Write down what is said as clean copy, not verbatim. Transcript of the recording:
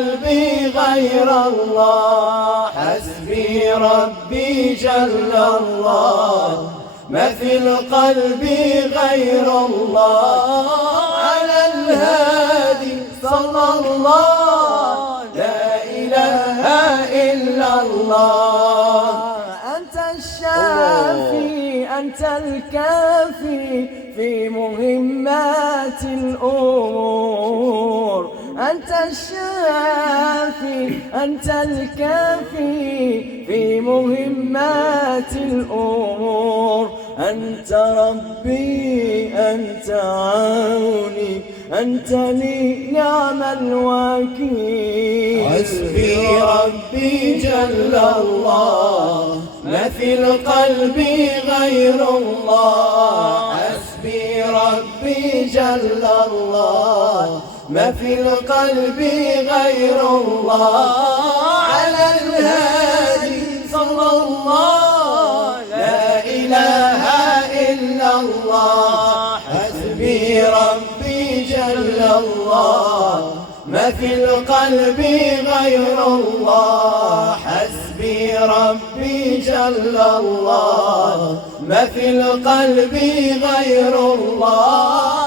قلبي غير الله، حسبي ربي جل الله، ما في القلب غير الله. على الهادي صلى الله، لا إله إلا الله. أنت الشافي أنت الكافي في مهمات الأمور، أنت الشافي أنت الكافي في مهمات الأمور. أنت ربي أنت عوني أنت لي نعم الوكيل. حسبي ربي جل الله، ما في القلب غير الله، حسبي ربي جل الله، ما في القلب غير الله. على الهادي صلى الله، لا إله إلا الله، حسبي ربي جل الله، ما في القلب غير الله، حسبي ربي جل الله، ما في القلب غير الله.